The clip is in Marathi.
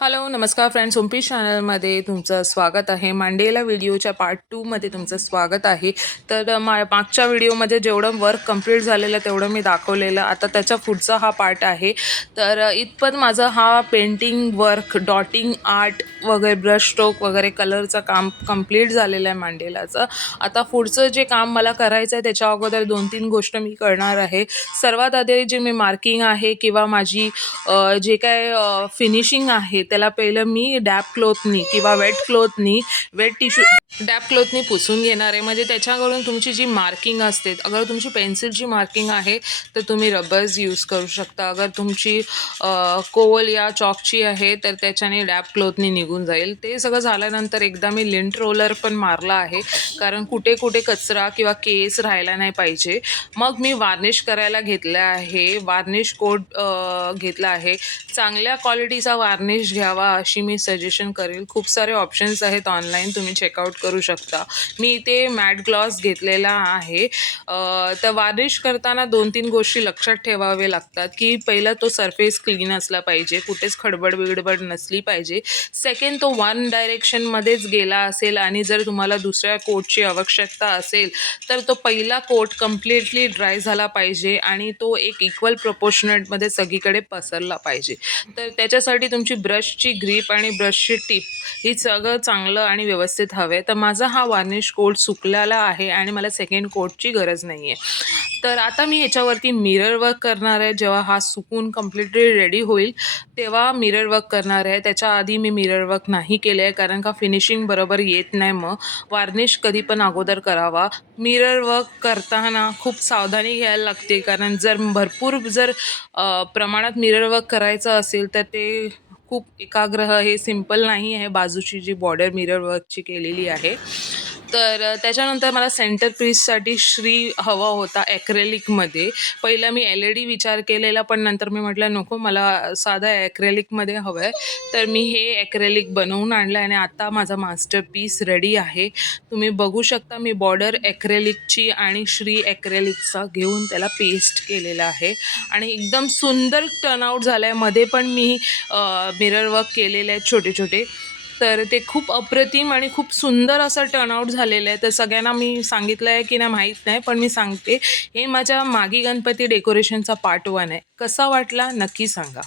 हॅलो, नमस्कार फ्रेंड्स. ओमपी चॅनलमध्ये तुमचं स्वागत आहे. मांडेला व्हिडिओच्या पार्ट 2मध्ये तुमचं स्वागत आहे. तर मागच्या व्हिडिओमध्ये जेवढं वर्क कंप्लीट झालेलं तेवढं मी दाखवलेलं. आता त्याच्या पुढचा हा पार्ट आहे. तर इथपर्यंत माझं हा पेंटिंग वर्क, डॉटिंग आर्ट वगैरे, ब्रश स्ट्रोक वगैरे कलरचं काम कंप्लीट झालेलं आहे मांडेलाचं. आता पुढचं जे काम मला करायचं आहे त्याच्या अगोदर 2-3 गोष्ट मी करणार आहे. सर्वात आधी जे मी मार्किंग आहे किंवा माझी जे काय फिनिशिंग आहे त्याला पहिलं मी डॅप क्लॉथनी किंवा वेट टिश्यू डॅप क्लॉथनी पुसून घेणार आहे. म्हणजे त्याच्याकडून तुमची जी मार्किंग असते, अगर तुमची पेन्सिलची मार्किंग आहे तर तुम्ही रबर्स यूज करू शकता. अगर तुमची कोवल या चॉकची आहे तर त्याच्याने डॅप क्लॉथनी निघून जाईल. ते सगळं झाल्यानंतर एकदा मी लिंट रोलर पण मारला आहे, कारण कुठे कुठे कचरा किंवा केस राहायला नाही पाहिजे. मग मी वार्निश करायला घेतलं आहे. वार्निश कोट घेतला आहे. चांगल्या क्वालिटीचा वार्निश घ्यावा अशी मी सजेशन करेल. खूप सारे ऑप्शन्स आहेत ऑनलाईन, तुम्ही चेकआउट करू शकता. मी इथे मॅट ग्लॉस घेतलेला आहे. तर वार्निश करताना 2-3 गोष्टी लक्षात ठेवावे लागतात, की पहिला तो सरफेस क्लीन असला पाहिजे, कुठेच खडबड बिडबड नसली पाहिजे. सेकंड, तो वन डायरेक्शनमध्येच गेला असेल आणि जर तुम्हाला दुसऱ्या कोटची आवश्यकता असेल तर तो पहिला कोट कम्प्लिटली ड्राय झाला पाहिजे आणि तो एक इक्वल प्रपोर्शनेटमध्ये सगळीकडे पसरला पाहिजे. तर त्याच्यासाठी तुमची ब्रशची ग्रीप आणि ब्रशची टिप ही सगळं चांगलं आणि व्यवस्थित हवं आहे. तर माझा हा वार्निश कोट सुकलेला आहे आणि मला सेकंड कोटची गरज नाही आहे. तर आता मी ह्याच्यावरती मिरर वर्क करणार आहे. जेव्हा हा सुकून कम्प्लिटली रेडी होईल तेव्हा मिरर वर्क करणार आहे. त्याच्या आधी मी मिरर वर्क नाही केलं आहे, कारण का फिनिशिंग बरोबर येत नाही. मग वार्निश कधी पण अगोदर करावा. मिरर वर्क करताना खूप सावधानी घ्यायला लागते, कारण भरपूर प्रमाणात मिरर वर्क करायचं असेल तर ते खूप एकाग्रह, हे सिंपल नाही आहे. बाजूची जी बॉर्डर मिरर वर्कची केलेली आहे. तर त्याच्यानंतर मला सेंटर पीससाठी श्री हवा होता ॲक्रेलिकमध्ये. पहिला मी LED विचार केलेला, पण नंतर मी म्हटलं नको, मला साधा ॲक्रेलिकमध्ये हवं आहे. तर मी हे ॲक्रेलिक बनवून आणलं आणि आता माझा मास्टरपीस रेडी आहे. तुम्ही बघू शकता, मी बॉर्डर ॲक्रेलिकची आणि श्री ॲक्रेलिकचा घेऊन त्याला पेस्ट केलेला आहे आणि एकदम सुंदर टर्नआउट झालं आहे. मध्ये पण मी मिरर वर्क केलेले आहेत छोटे छोटे. तर ते खूप अप्रतिम आणि खूप सुंदर असं टर्नआउट झालेलं आहे. तर सगळ्यांना मी सांगितलं आहे की नाही माहीत नाही, पण मी सांगते, हे माझ्या मागी गणपती डेकोरेशनचा पार्ट 1 आहे. कसा वाटला नक्की सांगा.